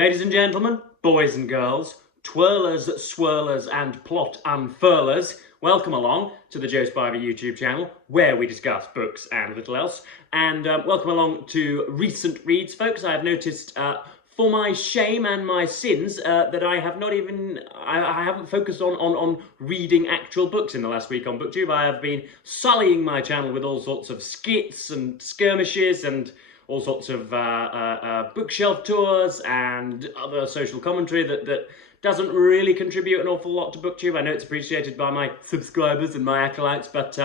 Ladies and gentlemen, boys and girls, twirlers, swirlers and plot unfurlers, welcome along to the Joe Spivey YouTube channel where we discuss books and little else. And welcome along to recent reads, folks. I have noticed for my shame and my sins that I have not even, I haven't focused on reading actual books in the last week on BookTube. I have been sullying my channel with all sorts of skits and skirmishes and all sorts of bookshelf tours and other social commentary that doesn't really contribute an awful lot to BookTube. I know it's appreciated by my subscribers and my acolytes, but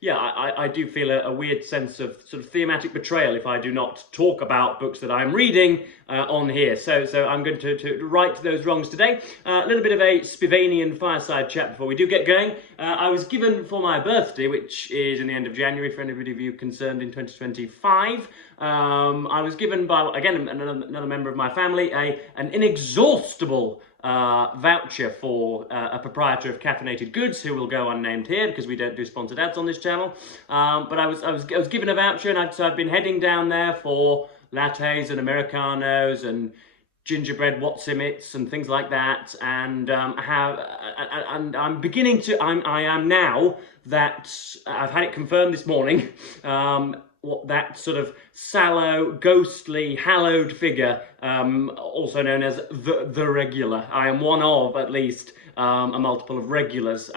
yeah, I do feel a weird sense of sort of thematic betrayal if I do not talk about books that I'm reading on here. So I'm going to right those wrongs today. A little bit of a Spivanian fireside chat before we do get going. I was given for my birthday, which is in the end of January for anybody of you concerned in 2025, I was given by, again, another member of my family, an inexhaustible voucher for a proprietor of caffeinated goods who will go unnamed here because we don't do sponsored ads on this channel. But I was given a voucher, and so I've been heading down there for lattes and Americanos and gingerbread Whatsimmits and things like that, and I'm beginning to, I am now that I've had it confirmed this morning. What that sort of sallow, ghostly, hallowed figure, also known as the regular. I am one of, at least, a multiple of regulars,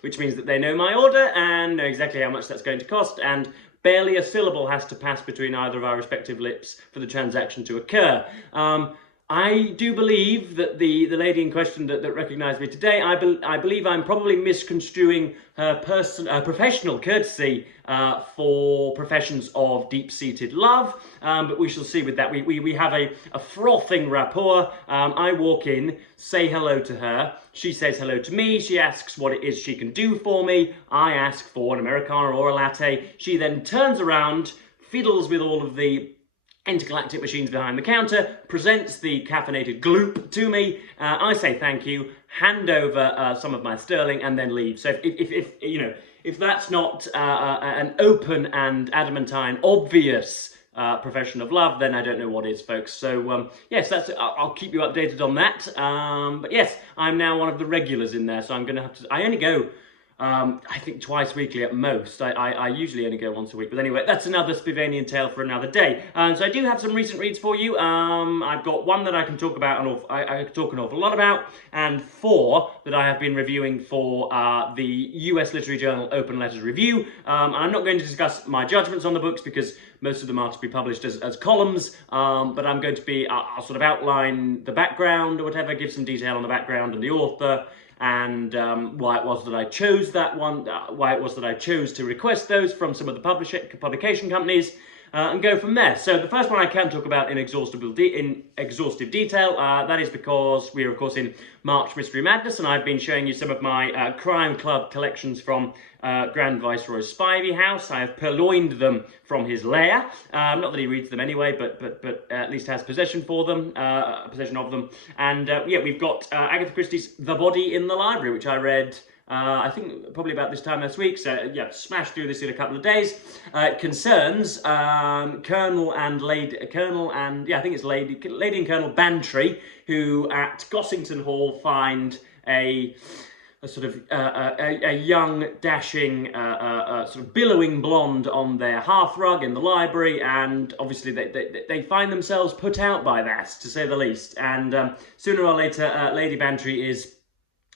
which means that they know my order and know exactly how much that's going to cost, and barely a syllable has to pass between either of our respective lips for the transaction to occur. I do believe that the lady in question that recognised me today, I believe I'm probably misconstruing her professional courtesy for professions of deep-seated love, but we shall see with that. We have a frothing rapport. I walk in, say hello to her, she says hello to me, she asks what it is she can do for me, I ask for an Americano or a latte, she then turns around, fiddles with all of the intergalactic machines behind the counter, presents the caffeinated gloop to me, I say thank you, hand over some of my sterling, and then leave. So if you know, if that's not an open and adamantine obvious profession of love, then I don't know what is, folks. So yes, I'll keep you updated on that. But yes, I'm now one of the regulars in there, so I'm gonna have to, I only go I think twice weekly at most. I usually only go once a week. But anyway, that's another Spivanian tale for another day. So I do have some recent reads for you. I've got one that I can talk about, I can talk an awful lot about, and 4 that I have been reviewing for the US Literary Journal Open Letters Review. And I'm not going to discuss my judgments on the books because most of them are to be published as columns, but I'm going to be, I'll sort of outline the background or whatever, give some detail on the background and the author, and why it was that I chose that one, why it was that I chose to request those from some of the publication companies, and go from there. So the first one I can talk about in exhaustive detail, that is because we are, of course, in March Mystery Madness, and I've been showing you some of my Crime Club collections from Grand Viceroy Spivey House. I have purloined them from his lair. Not that he reads them anyway, but at least has possession of them. And yeah, we've got Agatha Christie's The Body in the Library, which I read I think probably about this time last week, so yeah, smashed through this in a couple of days. It concerns Colonel and, yeah, I think it's Lady and Colonel Bantry, who at Gossington Hall find a sort of a young, dashing, sort of billowing blonde on their hearthrug in the library, and obviously they find themselves put out by that, to say the least. And sooner or later, Lady Bantry is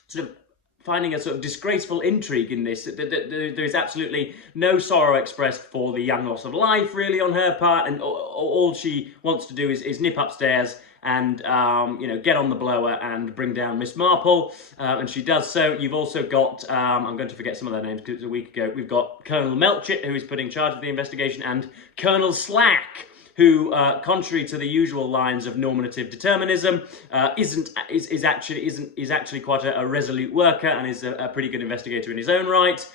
sort of finding a sort of disgraceful intrigue in this. There is absolutely no sorrow expressed for the young loss of life, really, on her part, and all she wants to do is nip upstairs and you know, get on the blower and bring down Miss Marple, and she does so. You've also got, I'm going to forget some of their names because it was a week ago, we've got Colonel Melchett, who is put in charge of the investigation, and Colonel Slack, who, contrary to the usual lines of normative determinism, is actually quite a resolute worker and is a pretty good investigator in his own right.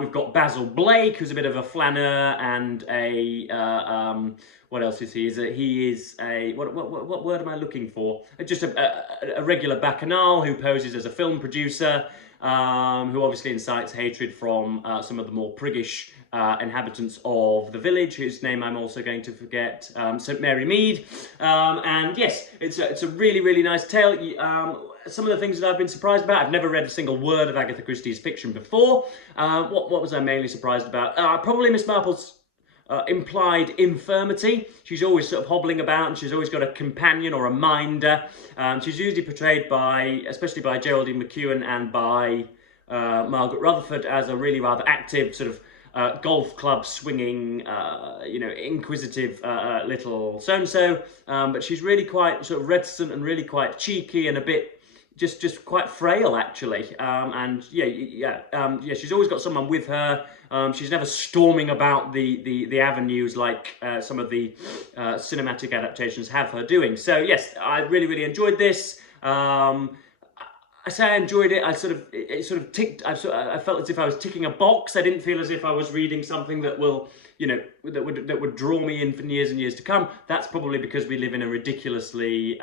We've got Basil Blake, who's a bit of a flaneur and a what else is he? He is a what word am I looking for? Just a regular bacchanal who poses as a film producer, who obviously incites hatred from some of the more priggish inhabitants of the village, whose name I'm also going to forget, St Mary Mead. And yes, it's a really, really nice tale. Some of the things that I've been surprised about, I've never read a single word of Agatha Christie's fiction before. What was I mainly surprised about? Probably Miss Marple's implied infirmity. She's always sort of hobbling about, and she's always got a companion or a minder. She's usually portrayed by, especially by Geraldine McEwen and by Margaret Rutherford, as a really rather active sort of golf club swinging, inquisitive little so-and-so. But she's really quite sort of reticent and really quite cheeky and a bit just quite frail, actually. She's always got someone with her. She's never storming about the avenues like some of the cinematic adaptations have her doing. So yes, I really, really enjoyed this. I say I enjoyed it. I felt as if I was ticking a box. I didn't feel as if I was reading something that will, that would draw me in for years and years to come. That's probably because we live in a ridiculously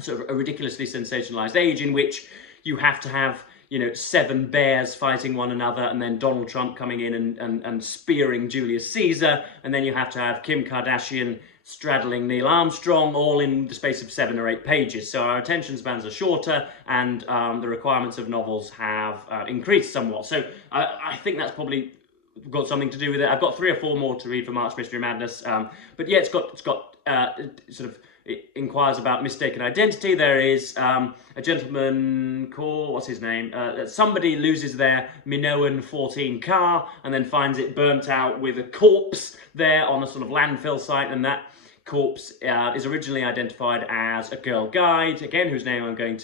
sensationalized age in which you have to have 7 bears fighting one another, and then Donald Trump coming in and spearing Julius Caesar, and then you have to have Kim Kardashian straddling Neil Armstrong, all in the space of 7 or 8 pages. So our attention spans are shorter, and the requirements of novels have increased somewhat. So I think that's probably got something to do with it. I've got 3 or 4 more to read for March Mystery Madness. But yeah, it's got sort of, it inquires about mistaken identity. There is a gentleman called, what's his name? Somebody loses their Minoan 14 car and then finds it burnt out with a corpse there on a sort of landfill site, and that corpse is originally identified as a girl guide, again, whose name is going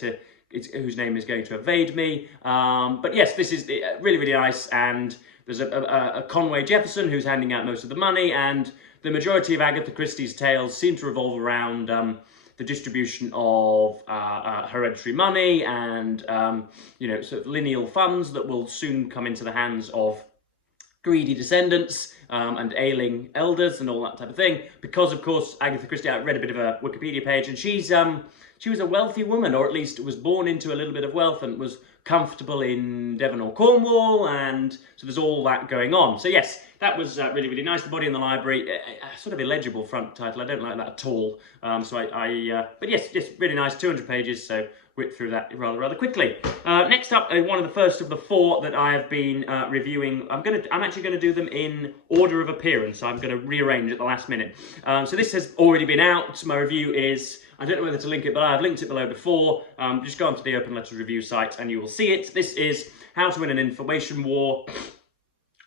to evade me. But yes, this is really, really nice, and there's a Conway Jefferson who's handing out most of the money, and the majority of Agatha Christie's tales seem to revolve around the distribution of hereditary money and sort of lineal funds that will soon come into the hands of greedy descendants and ailing elders and all that type of thing. Because, of course, Agatha Christie, I read a bit of a Wikipedia page, and she was a wealthy woman, or at least was born into a little bit of wealth and was comfortable in Devon or Cornwall, and so there's all that going on. So yes, that was really, really nice. The Body in the Library, sort of illegible front title. I don't like that at all. But yes, really nice. 200 pages, so whipped through that rather quickly. Next up, one of the first of the 4 that I have been reviewing. I'm actually going to do them in order of appearance. So I'm going to rearrange at the last minute. So this has already been out. My review is, I don't know whether to link it, but I've linked it below before. Just go onto the Open Letters review site and you will see it. This is How to Win an Information War: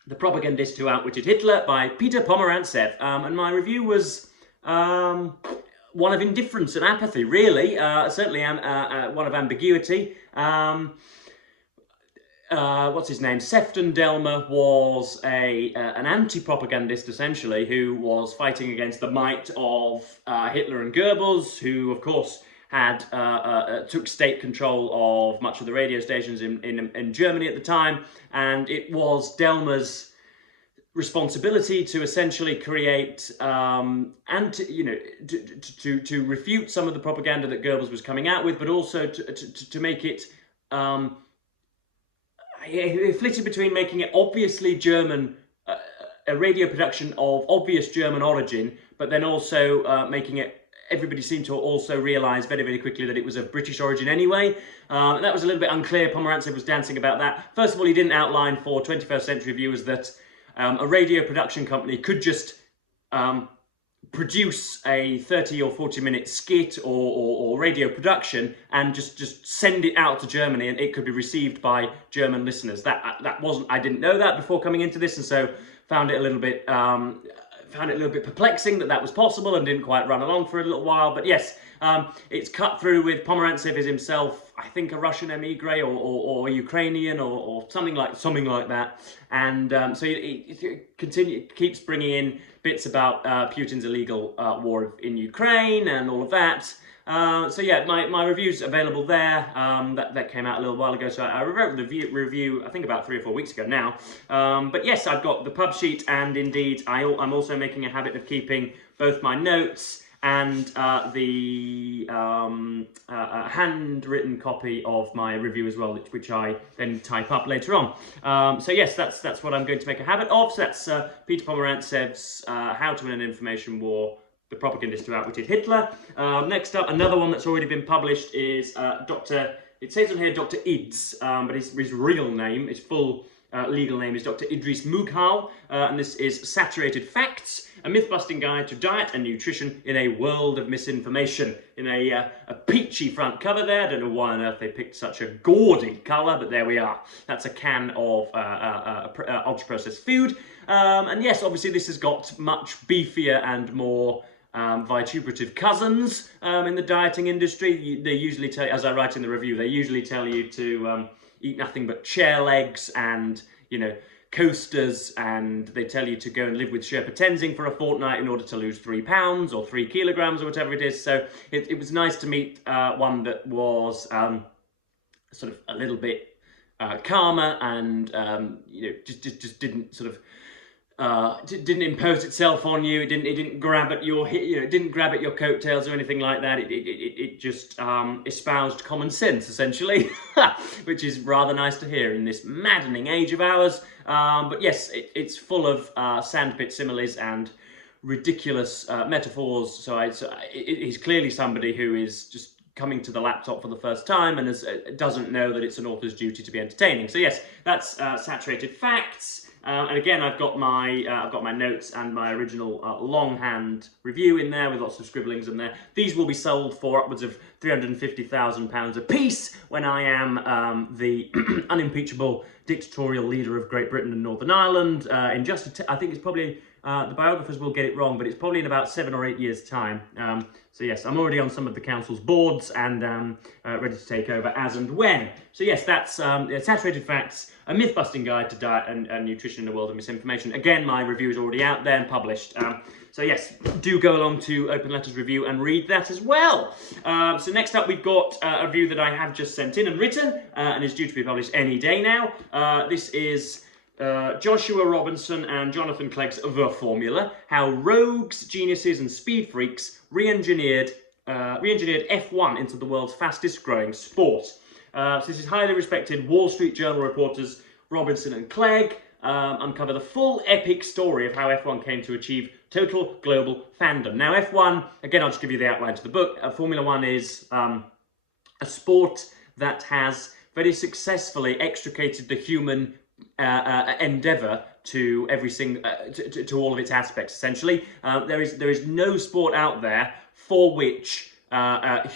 The Propagandist Who Outwitted Hitler by Peter Pomerantsev. And my review was one of indifference and apathy, really. Certainly one of ambiguity. What's his name? Sefton Delmer was an anti-propagandist, essentially, who was fighting against the might of Hitler and Goebbels, who, of course, had took state control of much of the radio stations in Germany at the time, and it was Delmer's responsibility to essentially create to refute some of the propaganda that Goebbels was coming out with, but also to make it. He flitted between making it obviously German, a radio production of obvious German origin, but then also making it. Everybody seemed to also realise very, very quickly that it was of British origin anyway. And that was a little bit unclear. Pomerantsev was dancing about that. First of all, he didn't outline for 21st century viewers that a radio production company could just produce a 30 or 40 minute skit or radio production and just send it out to Germany, and it could be received by German listeners. That wasn't. I didn't know that before coming into this, and so found it a little bit perplexing that was possible, and didn't quite run along for a little while. But yes, it's cut through with Pomerantsev is himself, I think, a Russian emigre or Ukrainian or something like that, and so he keeps bringing in bits about Putin's illegal war in Ukraine and all of that. So yeah, my review's available there. That came out a little while ago, so I wrote the review I think about 3 or 4 weeks ago now. But yes, I've got the pub sheet, and indeed I'm also making a habit of keeping both my notes and the handwritten copy of my review as well, which I then type up later on. So yes, that's what I'm going to make a habit of. So that's Peter Pomerantsev's How to Win an Information War, the propagandist who outwitted Hitler. Next up, another one that's already been published is it says on here Dr. Ids, but his real name, his full legal name is Dr. Idris Mughal, and this is Saturated Facts, a myth-busting guide to diet and nutrition in a world of misinformation. In a peachy front cover there. I don't know why on earth they picked such a gaudy colour, but there we are. That's a can of ultra-processed food. And yes, obviously this has got much beefier and more vituperative cousins in the dieting industry. They usually tell you, as I write in the review, they usually tell you to eat nothing but chair legs and, you know, coasters, and they tell you to go and live with Sherpa Tenzing for a fortnight in order to lose 3 pounds or 3 kilograms or whatever it is. So it was nice to meet one that was sort of a little bit calmer and you know, just didn't sort of didn't impose itself on you. It didn't grab at your, you know, it didn't grab at your coattails or anything like that. It just espoused common sense, essentially, which is rather nice to hear in this maddening age of ours. But yes, it's full of sandpit similes and ridiculous metaphors. So he's clearly somebody who is just coming to the laptop for the first time and doesn't know that it's an author's duty to be entertaining. So yes, that's Saturated Facts. And again, I've got my notes and my original longhand review in there with lots of scribblings in there. These will be sold for upwards of £350,000 a piece when I am the unimpeachable dictatorial leader of Great Britain and Northern Ireland. In just, I think it's probably, the biographers will get it wrong, but it's probably in about 7 or 8 years' time. So yes, I'm already on some of the council's boards and ready to take over as and when. So yes, that's Saturated Facts, a myth-busting guide to diet and nutrition in a world of misinformation. Again, my review is already out there and published. So yes, do go along to Open Letters Review and read that as well. So next up, we've got a review that I have just sent in and written and is due to be published any day now. This is Joshua Robinson and Jonathan Clegg's The Formula: How Rogues, Geniuses and Speed Freaks re-engineered F1 into the world's fastest growing sport. So this is highly respected Wall Street Journal reporters Robinson and Clegg uncover the full epic story of how F1 came to achieve total global fandom. Now F1, again, I'll just give you the outline to the book. Formula One is a sport that has very successfully extricated the human endeavour to every single to all of its aspects. Essentially, there is no sport out there for which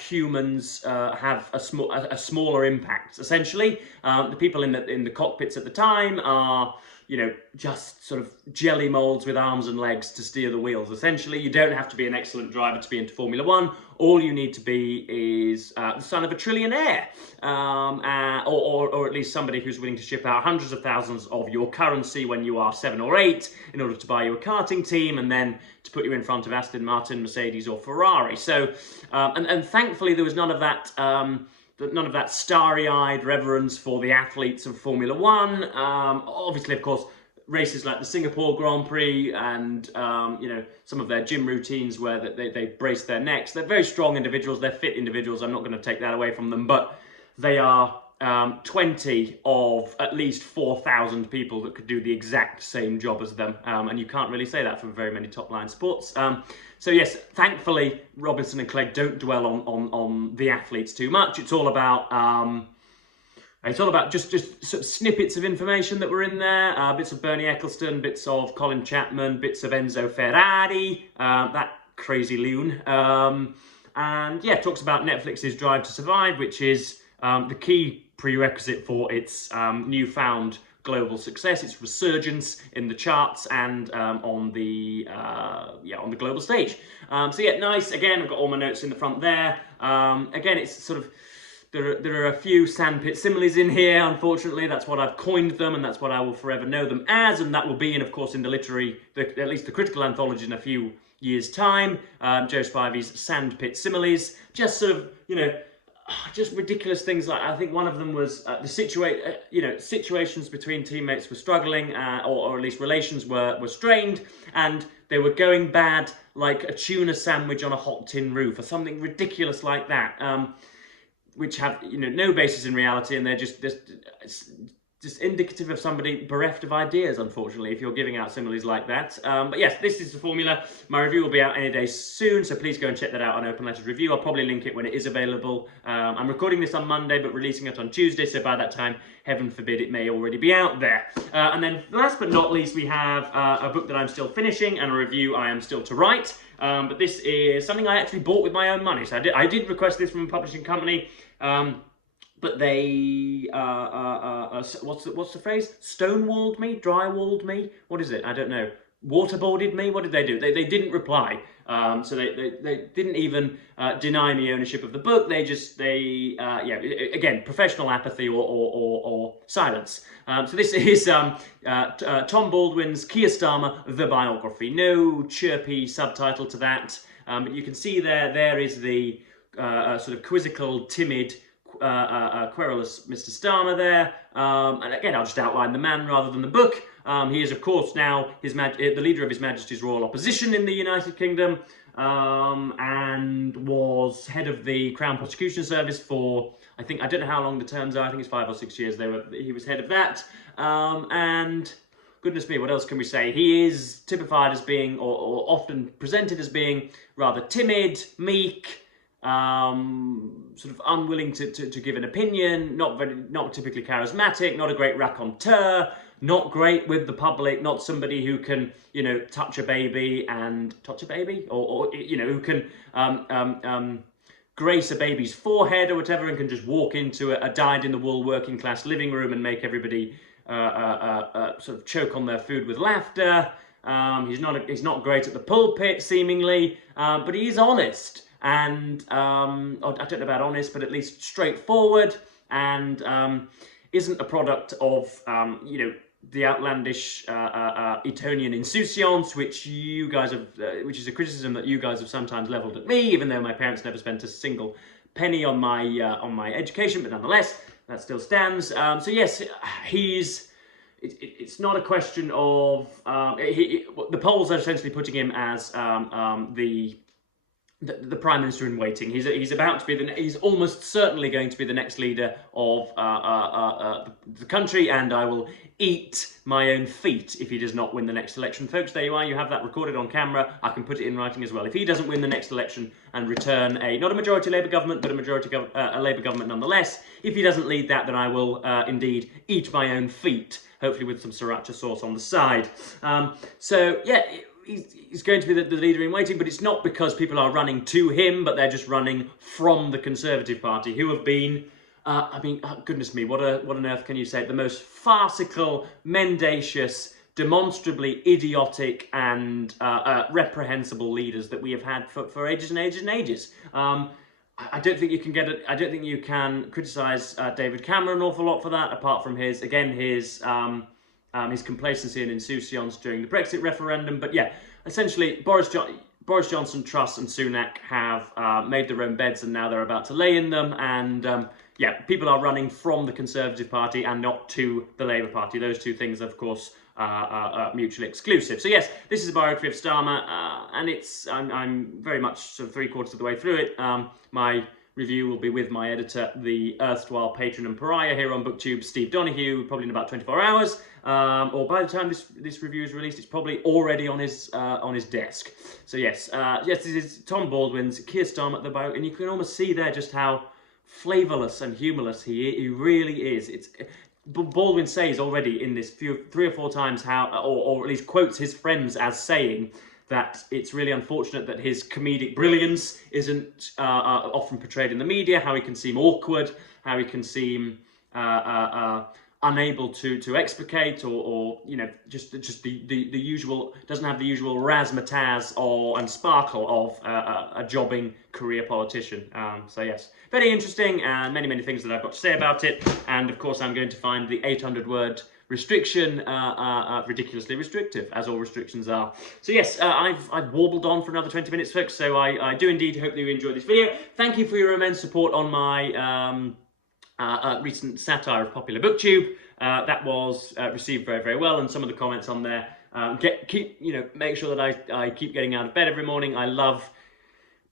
humans have a smaller impact. Essentially, the people in the cockpits at the time are, you know, just sort of jelly molds with arms and legs to steer the wheels. Essentially, you don't have to be an excellent driver to be into Formula One. All you need to be is the son of a trillionaire, or at least somebody who's willing to ship out hundreds of thousands of your currency when you are 7 or 8 in order to buy you a karting team and then to put you in front of Aston Martin, Mercedes or Ferrari. So, and thankfully there was none of that starry-eyed reverence for the athletes of Formula One. Obviously, of course, races like the Singapore Grand Prix and you know, some of their gym routines where they brace their necks. They're very strong individuals. They're fit individuals. I'm not going to take that away from them, but they are 20 of at least 4,000 people that could do the exact same job as them, and you can't really say that for very many top-line sports. So yes, thankfully, Robinson and Clegg don't dwell on the athletes too much. It's all about just sort of snippets of information that were in there, bits of Bernie Ecclestone, bits of Colin Chapman, bits of Enzo Ferrari, that crazy loon, and yeah, talks about Netflix's Drive to Survive, which is the key prerequisite for its newfound global success, its resurgence in the charts and on the global stage. So yeah, nice. Again, I've got all my notes in the front there. Again, it's sort of there are a few sandpit similes in here. Unfortunately, that's what I've coined them, and that's what I will forever know them as. And that will be in, of course, in the at least the critical anthology in a few years' time. Joe Spivey's sandpit similes, just sort of, you know, just ridiculous things. Like, I think one of them was situations between teammates were struggling, or at least relations were strained, and they were going bad like a tuna sandwich on a hot tin roof or something ridiculous like that, which have no basis in reality, and they're just indicative of somebody bereft of ideas, unfortunately, if you're giving out similes like that. But yes, this is the formula. My review will be out any day soon, so please go and check that out on Open Letters Review. I'll probably link it when it is available. I'm recording this on Monday, but releasing it on Tuesday, so by that time, heaven forbid, it may already be out there. And then last but not least, we have a book that I'm still finishing and a review I am still to write. But this is something I actually bought with my own money. So I did request this from a publishing company. But they, what's the phrase? Stonewalled me? Drywalled me? What is it? I don't know. Waterboarded me? What did they do? They didn't reply. So they didn't even deny me ownership of the book. Yeah, again, professional apathy or silence. So this is Tom Baldwin's Keir Starmer, The Biography. No chirpy subtitle to that. But you can see there is the sort of quizzical, timid, querulous Mr. Starmer there, and again I'll just outline the man rather than the book. He is of course now the leader of His Majesty's Royal Opposition in the United Kingdom, and was head of the Crown Prosecution Service for, I don't know how long the terms are, I think it's 5 or 6 years he was head of that, and goodness me, what else can we say? He is typified as being, or often presented as being, rather timid, meek, sort of unwilling to give an opinion, not typically charismatic, not a great raconteur, not great with the public, not somebody who can touch a baby, or who can grace a baby's forehead or whatever, and can just walk into a dyed-in-the-wool working-class living room and make everybody sort of choke on their food with laughter. He's not great at the pulpit, seemingly, but he is honest. And I don't know about honest, but at least straightforward, and isn't a product of the outlandish Etonian insouciance, which you guys have, which is a criticism that you guys have sometimes levelled at me, even though my parents never spent a single penny on my education, but nonetheless that still stands. So yes, it's not a question of the polls are essentially putting him as the Prime Minister in waiting. He's about to be he's almost certainly going to be the next leader of the country, and I will eat my own feet if he does not win the next election. Folks, there you are. You have that recorded on camera. I can put it in writing as well. If he doesn't win the next election and return not a majority Labour government, but a Labour government nonetheless, if he doesn't lead that, then I will indeed eat my own feet, hopefully with some sriracha sauce on the side. So yeah. He's going to be the leader in waiting, but it's not because people are running to him, but they're just running from the Conservative Party, who have been, goodness me, what on earth can you say? The most farcical, mendacious, demonstrably idiotic and reprehensible leaders that we have had for ages and ages and ages. I don't think you can I don't think you can criticise David Cameron an awful lot for that, apart from his complacency and insouciance during the Brexit referendum. But yeah, essentially, Boris Johnson, Truss and Sunak have made their own beds, and now they're about to lay in them. And yeah, people are running from the Conservative Party and not to the Labour Party. Those two things, of course, are mutually exclusive. So yes, this is a biography of Starmer, and I'm very much sort of 3/4 of the way through it. My review will be with my editor, the erstwhile patron and pariah here on BookTube, Steve Donoghue, probably in about 24 hours. Or by the time this review is released, it's probably already on his desk. So yes, this is Tom Baldwin's Keir Starmer, the bio, and you can almost see there just how flavourless and humourless he really is. Baldwin says already in this 3 or 4 times how, or at least quotes his friends as saying that it's really unfortunate that his comedic brilliance isn't often portrayed in the media, how he can seem awkward, how he can seem unable to explicate, or just the usual, doesn't have the usual razzmatazz and sparkle of a jobbing career politician. So yes, very interesting, and many things that I've got to say about it. And of course, I'm going to find the 800-word restriction ridiculously restrictive, as all restrictions are. So yes, I've warbled on for another 20 minutes, folks, so I do indeed hope that you enjoyed this video. Thank you for your immense support on my recent satire of popular BookTube. That was received very well, and some of the comments on there make sure that I keep getting out of bed every morning. I love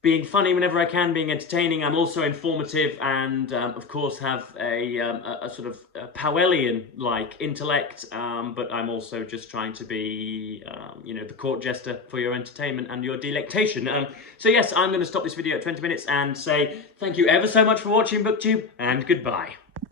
being funny whenever I can, being entertaining. I'm also informative and, of course, have a sort of Powellian-like intellect, but I'm also just trying to be, the court jester for your entertainment and your delectation. So yes, I'm going to stop this video at 20 minutes and say thank you ever so much for watching BookTube, and goodbye.